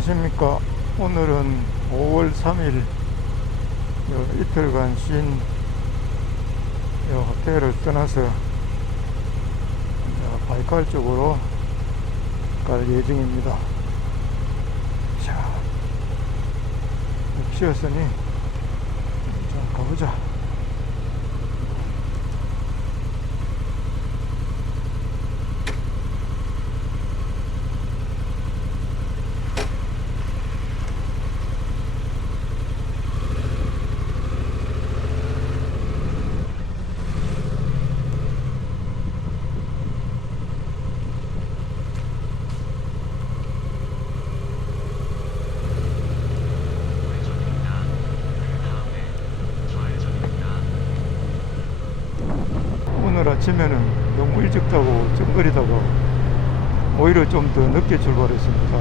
안녕하십니까. 오늘은 5월 3일 이틀간 쉰 호텔을 떠나서 바이칼 쪽으로 갈 예정입니다. 자, 쉬었으니 좀 가보자. 오늘 아침에는 너무 일찍 타고 찡거리다가 오히려 좀 더 늦게 출발했습니다.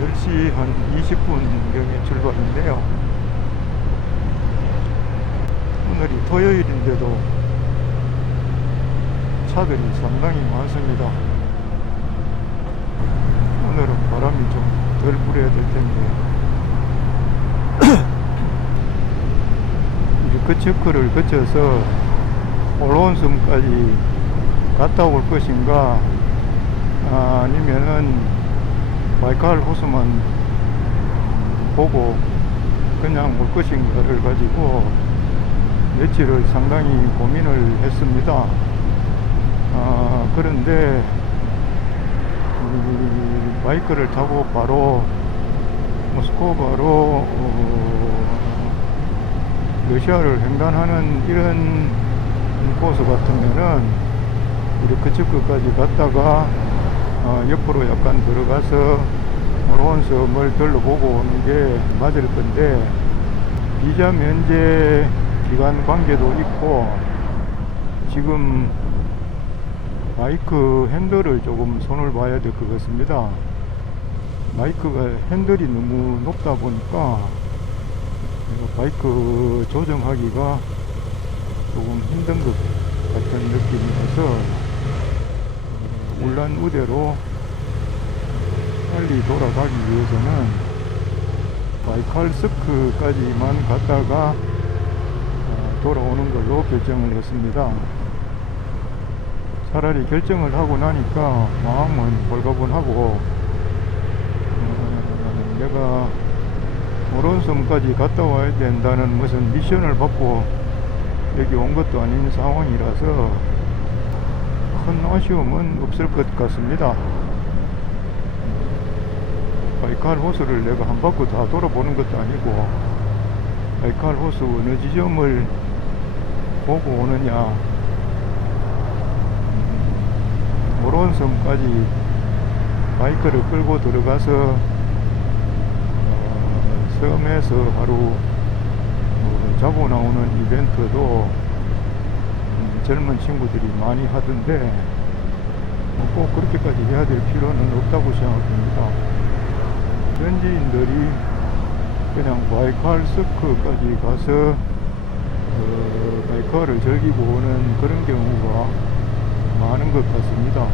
10시 한 20분경에 출발인데요. 오늘이 토요일인데도 차들이 상당히 많습니다. 오늘은 바람이 좀 덜 불어야 될 텐데 이렇게 체크를 거쳐서 올온섬까지 갔다 올 것인가, 아니면은 바이칼 호수만 보고 그냥 올 것인가를 가지고 며칠을 상당히 고민을 했습니다. 그런데 바이크를 타고 바로 모스크바로 러시아를 횡단하는 이런 코스 같으면은 이렇게 끝까지 갔다가 옆으로 약간 들어가서 올온섬을 둘러보고 오는 게 맞을 건데, 비자 면제 기간 관계도 있고 지금 바이크 핸들을 조금 손을 봐야 될 것 같습니다. 바이크가 핸들이 너무 높다 보니까 바이크 조정하기가 조금 힘든 것 같은 느낌이라서 울란우대로 빨리 돌아가기 위해서는 바이칼스크까지만 갔다가 돌아오는 걸로 결정을 했습니다. 차라리 결정을 하고 나니까 마음은 홀가분하고, 내가 오론섬까지 갔다 와야 된다는 무슨 미션을 받고 여기 온 것도 아닌 상황이라서 큰 아쉬움은 없을 것 같습니다. 바이칼 호수를 내가 한 바퀴 다 돌아보는 것도 아니고, 바이칼 호수 어느 지점을 보고 오느냐, 오론섬까지 바이크를 끌고 들어가서 섬에서 하루 자고 나오는 이벤트도 젊은 친구들이 많이 하던데 꼭 그렇게까지 해야 될 필요는 없다고 생각합니다. 현지인들이 그냥 바이칼스크까지 가서 바이칼을 즐기고 오는 그런 경우가 많은 것 같습니다.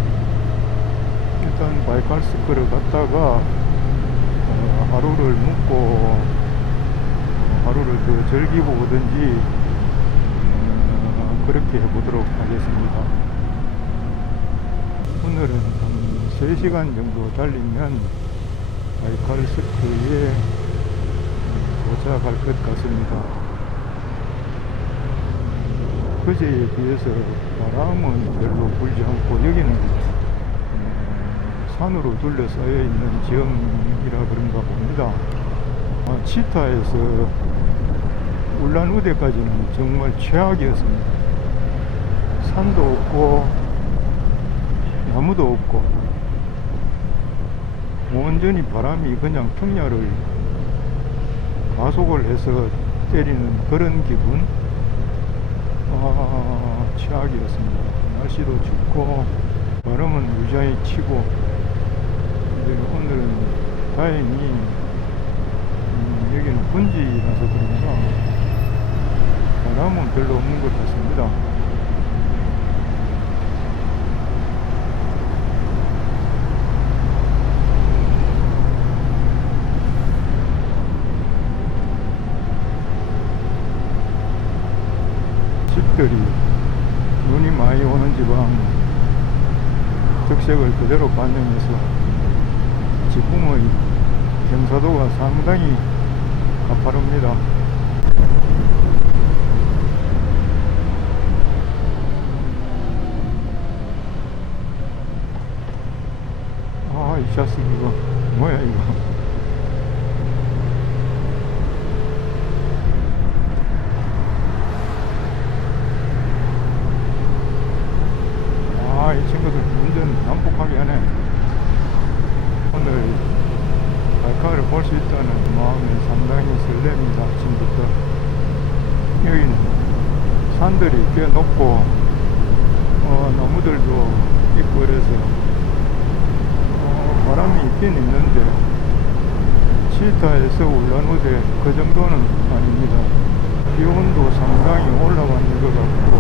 일단 바이칼스크를 갔다가 하루를 묵고 하루를 더 즐기고 오든지 그렇게 해보도록 하겠습니다. 오늘은 한 3시간 정도 달리면 바이칼스크에 도착할 것 같습니다. 그제에 비해서 바람은 별로 불지 않고 여기는 산으로 둘러싸여 있는 지형이라 그런가 봅니다. 치타에서 울란우대까지는 정말 최악이었습니다. 산도 없고 나무도 없고 온전히 바람이 그냥 평야를 가속을 해서 때리는 그런 기분. 최악이었습니다. 날씨도 춥고 바람은 무지하게 치고, 오늘은 다행히 여기는 분지라서 그런가 바람은 별로 없는 것 같습니다. 눈이 많이 오는 지방 적색을 그대로 반영해서 지붕의 경사도가 상당히 가파릅니다. 아, 이 자식 이거 뭐야 이거. 아, 이 친구들 운전 난폭하게 하네. 오늘 발카를 볼 수 있다는 마음에 상당히 설렙니다. 아침부터. 여기는 산들이 꽤 높고 나무들도 있고 그래서 바람이 있긴 있는데 시타에서 울란우대 그 정도는 아닙니다. 기온도 상당히 올라가는 것 같고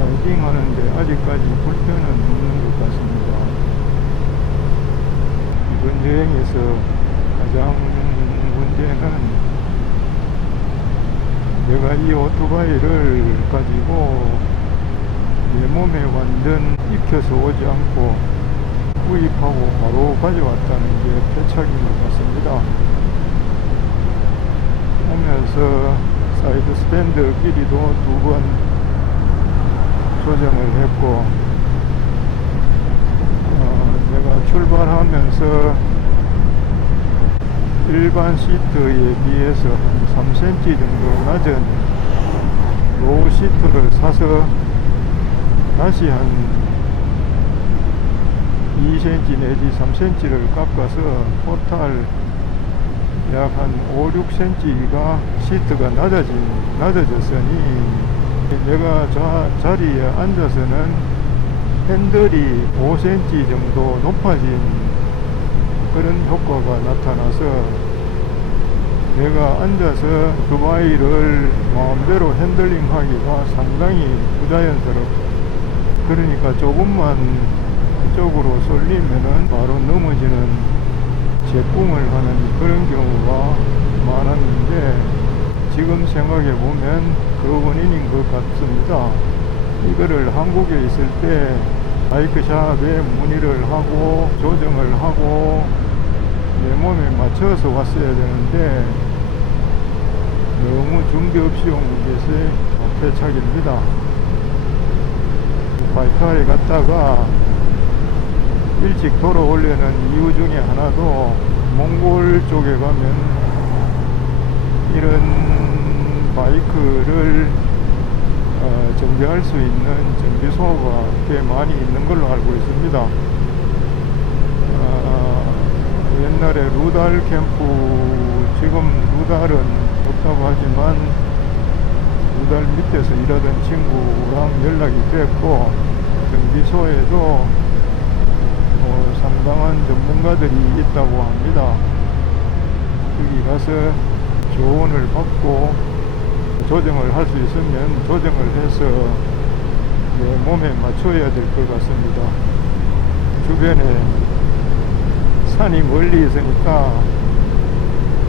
라이딩 하는데 아직까지 불편은 없는 것 같습니다. 이번 여행에서 가장 문제는 내가 이 오토바이를 가지고 내 몸에 완전 익혀서 오지 않고 구입하고 바로 가져왔다는 게 패착인 것 같습니다. 오면서 사이드 스탠드 길이도 2번 조정을 했고 내가 출발하면서 일반 시트에 비해서 한 3cm 정도 낮은 로우 시트를 사서 다시 한 2cm 내지 3cm를 깎아서 토탈 약 한 5, 6cm가 시트가 낮아졌으니 내가 자리에 앉아서는 핸들이 5cm 정도 높아진 그런 효과가 나타나서 내가 앉아서 오토바이를 마음대로 핸들링 하기가 상당히 부자연스럽고 그러니까 조금만 이쪽으로 쏠리면은 바로 넘어지는 제꿈을 하는 그런 경우가 많았는데 지금 생각해 보면 그 원인인 것 같습니다. 이거를 한국에 있을 때 바이크샵에 문의를 하고 조정을 하고 내 몸에 맞춰서 왔어야 되는데 너무 준비 없이 온 것이 패착입니다. 바이크에 갔다가 일찍 돌아오려는 이유 중에 하나도 몽골 쪽에 가면 이런 바이크를 정비할 수 있는 정비소가 꽤 많이 있는 걸로 알고 있습니다. 옛날에 루달 캠프, 지금 루달은 없다고 하지만 루달 밑에서 일하던 친구랑 연락이 됐고 정비소에도 상당한 전문가들이 있다고 합니다. 여기 가서 조언을 받고 조정을 할 수 있으면 조정을 해서 내 몸에 맞춰야 될 것 같습니다. 주변에 산이 멀리 있으니까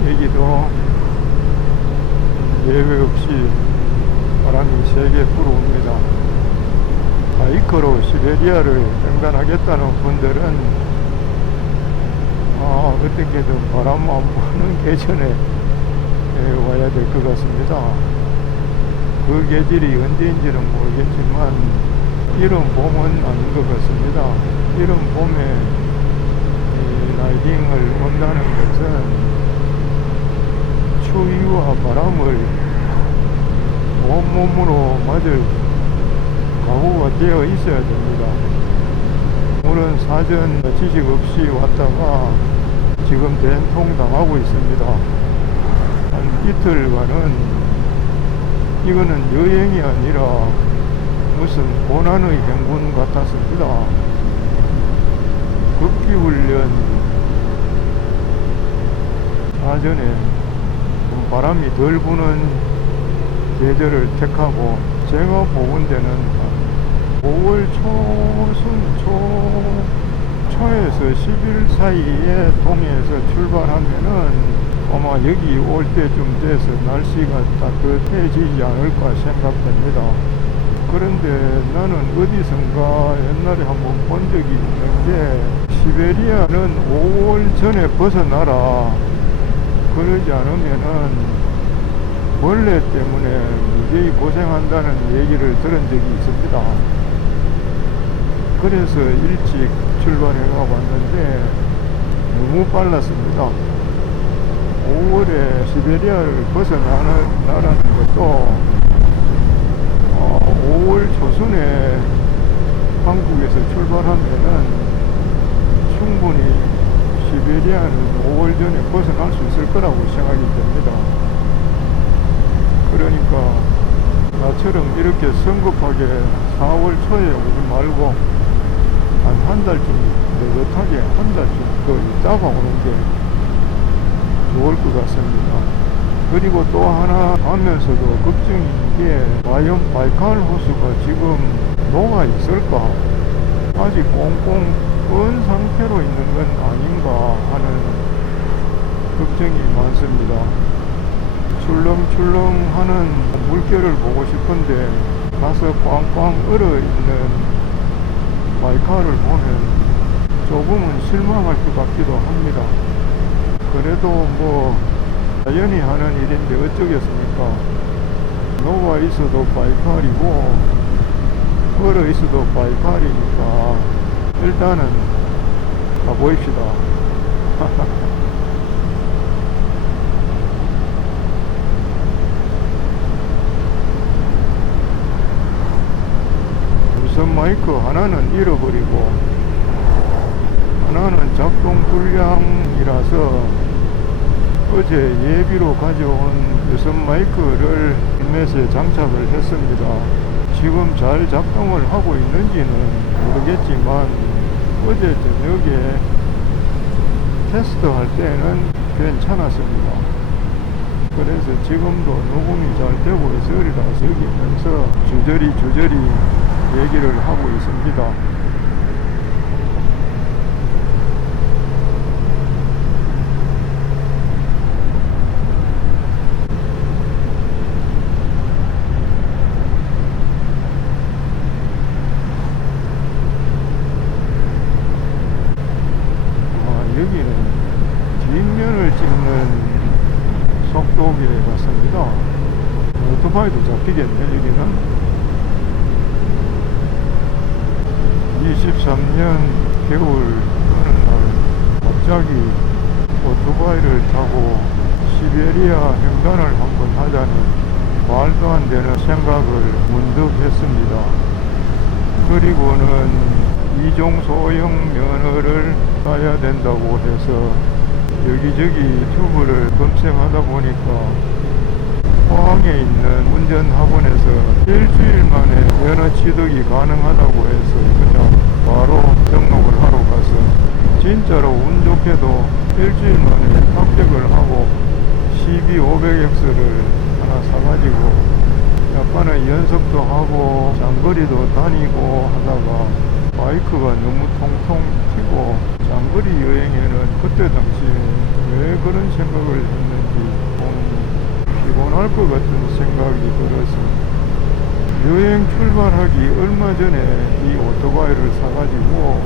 여기도 예외 없이 바람이 세게 불어옵니다. 바이크로 시베리아를 횡단하겠다는 분들은 어떻게든 바람 안 부는 계절에 와야 될 것 같습니다. 그 계절이 언제인지는 모르겠지만 이런 봄은 아닌 것 같습니다. 이런 봄에 라이딩을 온다는 것은 추위와 바람을 온몸으로 맞을 각오가 되어 있어야 됩니다. 오늘은 사전 지식 없이 왔다가 지금 된통 당하고 있습니다. 한 이틀간은 이거는 여행이 아니라 무슨 고난의 행군 같았습니다. 급기훈련 사전에 바람이 덜 부는 계절을 택하고 제가 보건 데는 5월 초에서 10일 사이에 동해에서 출발하면은 아마 여기 올 때쯤 돼서 날씨가 따뜻해지지 않을까 생각됩니다. 그런데 나는 어디선가 옛날에 한번 본 적이 있는 게 시베리아는 5월 전에 벗어나라. 그러지 않으면은 벌레 때문에 무지히 고생한다는 얘기를 들은 적이 있습니다. 그래서 일찍 출발해가 왔는데 너무 빨랐습니다. 5월에 시베리아를 벗어나라는 것도 5월 초순에 한국에서 출발하면은 충분히 시베리아는 5월 전에 벗어날 수 있을 거라고 생각이 됩니다. 그러니까 나처럼 이렇게 성급하게 4월 초에 오지 말고 한 달쯤 느긋하게 한 달쯤 더 있다가 오는 게 좋을 것 같습니다. 그리고 또 하나 하면서도 걱정인 게 과연 바이칼 호수가 지금 녹아 있을까? 아직 꽁꽁 은 상태로 있는 건 아닌가 하는 걱정이 많습니다. 출렁출렁하는 물결을 보고 싶은데 가서 꽝꽝 얼어있는 바이칼을 보면 조금은 실망할 것 같기도 합니다. 그래도 뭐 자연이 하는 일인데 어쩌겠습니까? 녹아 있어도 바이칼이고 얼어 있어도 바이칼이니까 일단은 가보입시다. 무선 마이크 하나는 잃어버리고 하나는 작동 불량이라서 어제 예비로 가져온 무선 마이크를 헬멧에 장착을 했습니다. 지금 잘 작동을 하고 있는지는 모르겠지만 어제 저녁에 테스트할 때는 괜찮았습니다. 그래서 지금도 녹음이 잘 되고 있으리라 여기면서 주저리 얘기를 하고 있습니다. 여기는 뒷면을 찍는 속도길에 같습니다. 오토바이도 잡히겠네. 여기는 23년 겨울 어느 날 갑자기 오토바이를 타고 시베리아 횡단을 한번 하자니 말도 안 되는 생각을 문득 했습니다. 그리고는 이종 소형 면허를 따야 된다고 해서 여기저기 유튜브를 검색하다 보니까 포항에 있는 운전학원에서 일주일 만에 면허 취득이 가능하다고 해서 그냥 바로 등록을 하러 가서 진짜로 운 좋게도 일주일 만에 합격을 하고 CB500X를 하나 사가지고 약간의 연습도 하고 장거리도 다니고 하다가 바이크가 너무 통통 튀고 장거리 여행에는 그때 당시에 왜 그런 생각을 했는지 피곤할 것 같은 생각이 들었습니다. 여행 출발하기 얼마 전에 이 오토바이를 사가지고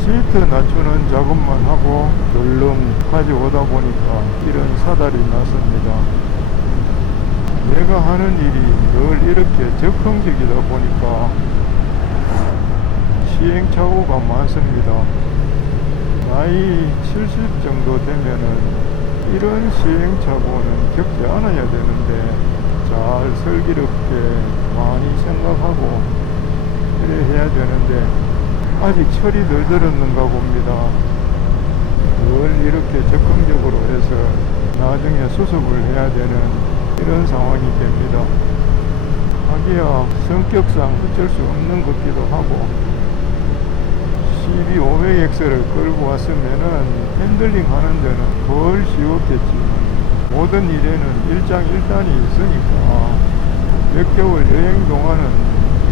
시트 낮추는 작업만 하고 덜렁 가져오다 보니까 이런 사달이 났습니다. 내가 하는 일이 늘 이렇게 적극적이다 보니까 시행착오가 많습니다. 나이 70 정도 되면은 이런 시행착오는 겪지 않아야 되는데 잘 슬기롭게 많이 생각하고 이래 해야 되는데 아직 철이 덜 들었는가 봅니다. 늘 이렇게 적극적으로 해서 나중에 수습을 해야 되는 이런 상황이 됩니다. 하기야 성격상 어쩔 수 없는 것기도 하고 CB500X를 끌고 왔으면은 핸들링 하는 데는 덜 쉬웠겠지만 모든 일에는 일장일단이 있으니까 몇 개월 여행 동안은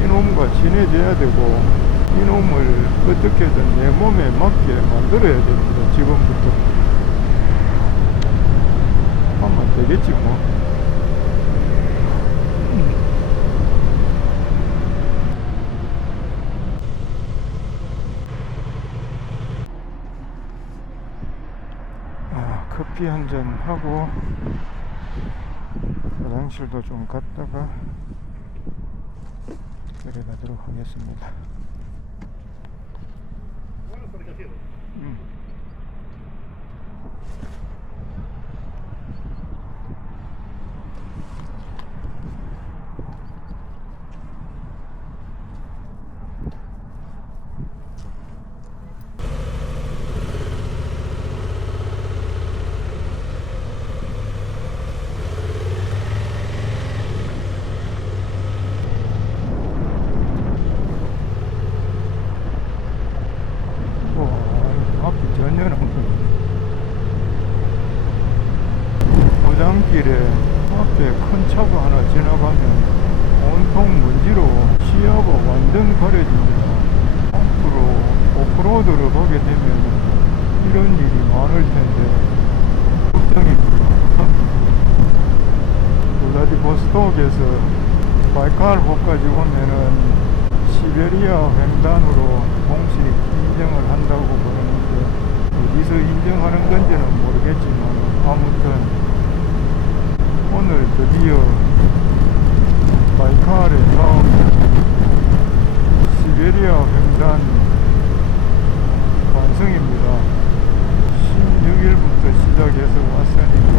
이놈과 친해져야 되고 이놈을 어떻게든 내 몸에 맞게 만들어야 됩니다. 지금부터 하면 되겠지 뭐. 커피 한 잔 하고 화장실도 좀 갔다가 내려가도록 하겠습니다. 앞이 전혀 고장길에 앞에 큰 차가 하나 지나가면 온통 먼지로 시야가 완전 가려집니다. 앞으로 오프로드를 보게 되면 이런 일이 많을 텐데 걱정입니다. 블라디보스톡에서 바이칼호까지 오면은 시베리아 횡단으로 공식 인정을 한다고 그러는데 어디서 인정하는 건지는 모르겠지만 아무튼 오늘 드디어 바이칼에 나오면 시베리아 횡단 완성입니다. 16일부터 시작해서 왔으니까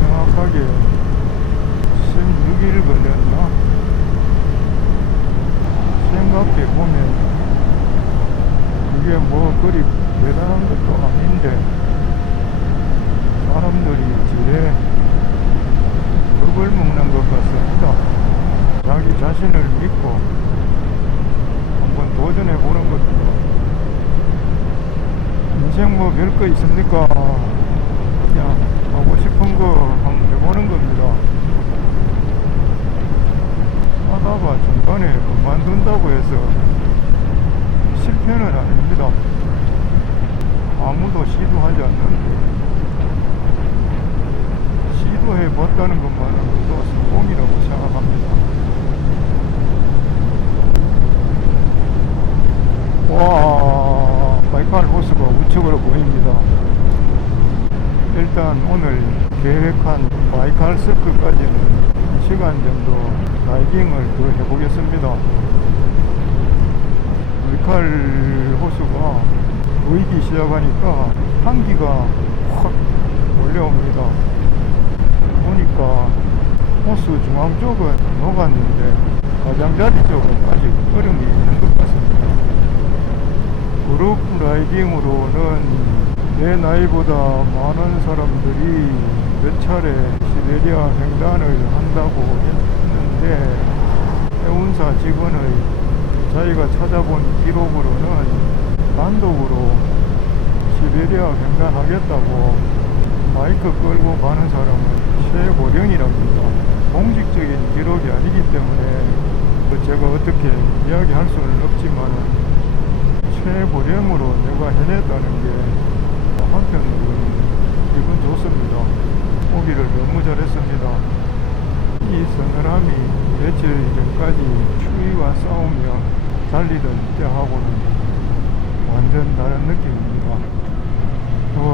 정확하게 16일 걸렸나? 생각해보면 이게 뭐 그리 대단한 것도 아닌데 사람들이 지레 겁을 먹는 것 같습니다. 자기 자신을 믿고 한번 도전해보는 것도 인생 뭐 별거 있습니까? 그냥 하고 싶은 거 한번 해보는 겁니다. 하다가 중간에 그만둔다고 해서 실패는 아닙니다. 아무도 시도하지 않는데 시도해봤다는 것만으로도 성공이라고 생각합니다. 와, 바이칼 호수가 우측으로 보입니다. 일단 오늘 계획한 바이칼 서클까지는 1시간 정도 라이딩을 더 해보겠습니다. 바이칼 호수가 보이기 시작하니까 한기가 확 몰려옵니다. 보니까 호수 중앙 쪽은 녹았는데 가장자리 쪽은 아직 얼음이 있는 것 같습니다. 그룹 라이딩으로는 내 나이보다 많은 사람들이 몇 차례 시베리아 횡단을 한다고 했는데 해운사 직원의 자기가 찾아본 기록으로는 단독으로 시베리아 횡단하겠다고 마이크 끌고 가는 사람은 최고령이랍니다. 공식적인 기록이 아니기 때문에 제가 어떻게 이야기할 수는 없지만 최고령으로 내가 해냈다는 게 한편으로는 기분 좋습니다. 오기를 너무 잘했습니다. 이 서늘함이 며칠 전까지 추위와 싸우며 달리던 때하고는 완전 다른 느낌입니다. 우와,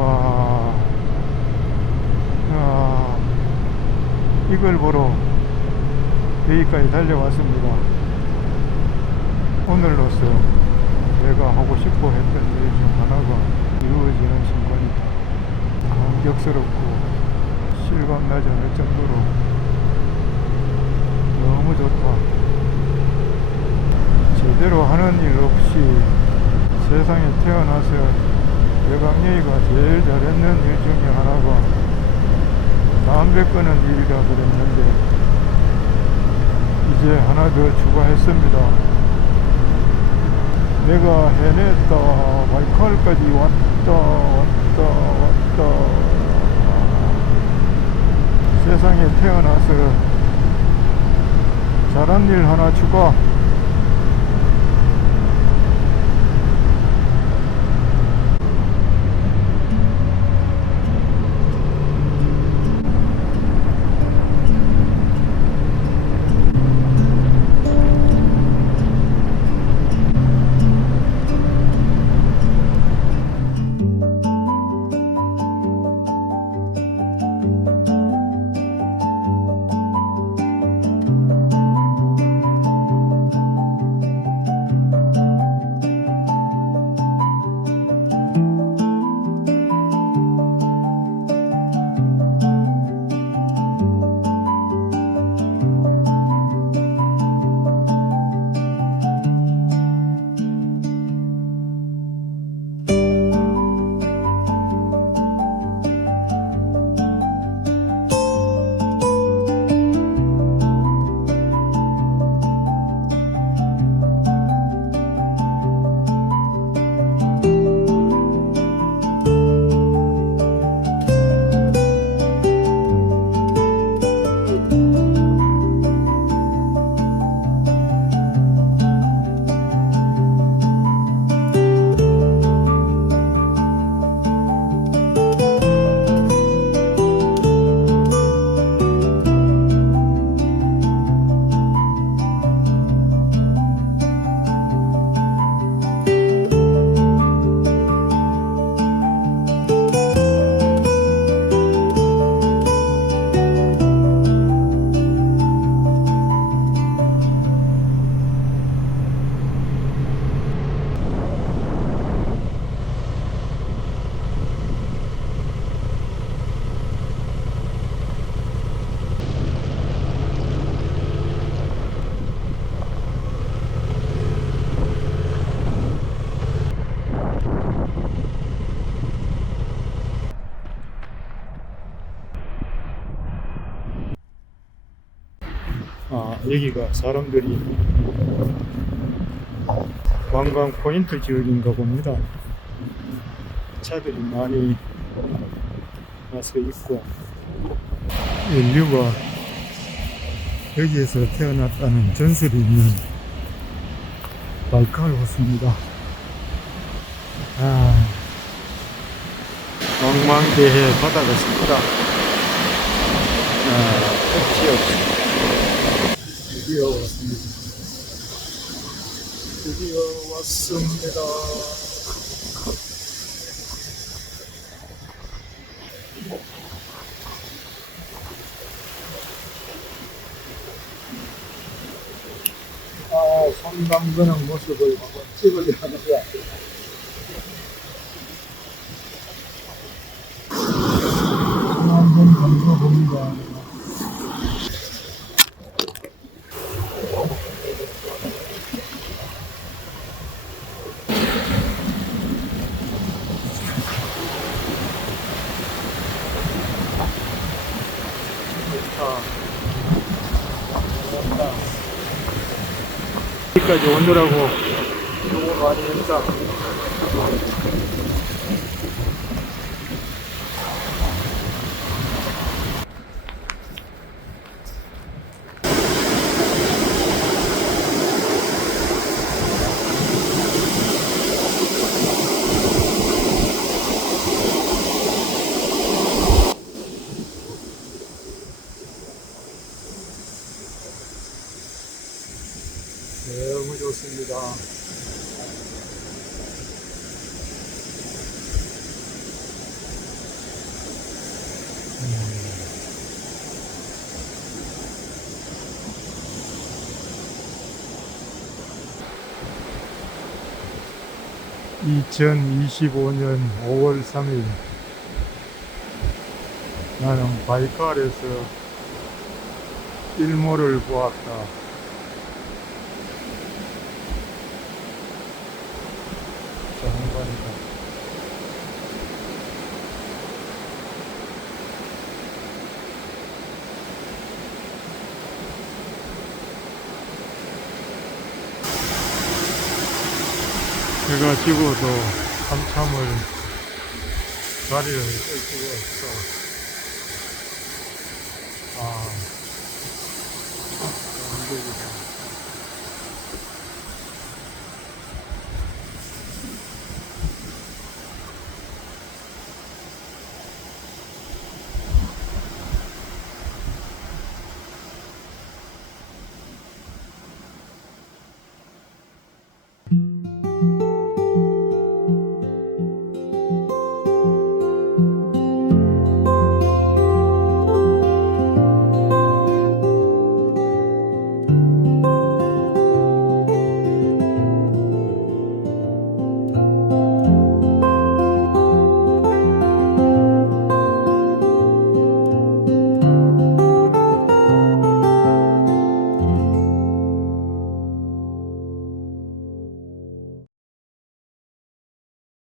이걸 보러 여기까지 달려왔습니다. 오늘로서 내가 하고 싶어 했던 일 중 하나가 이루어지는 순간이다. 감격스럽고 실감나지 않을 정도로 너무 좋다. 제대로 하는 일 없이 세상에 태어나서 외곽여의가 제일 잘했는 일 중에 하나가 담배 끊는 일이라 그랬는데 이제 하나 더 추가했습니다. 내가 해냈다. 바이칼까지 왔다. 세상에 태어나서 잘한 일 하나 추가. 여기가 사람들이 관광 포인트 지역인가 봅니다. 차들이 많이 와서 있고, 인류가 여기에서 태어났다는 전설이 있는 바이칼 호수입니다. 망망대해 바다가 있습니다. 끝이 없습니다. 드디어 왔습니다. 드디어 왔습니다. 손 담그는 모습을 한번 찍으려는 거야. 한번 담궈봅니다. 여기까지 오느라고 너무 많이 했다. 너무 좋습니다. 음. 2025년 5월 3일 나는 바이칼에서 일몰을 보았다. 장관이다. 해가 지고도 한참을 자리를 쓸 수가 없어.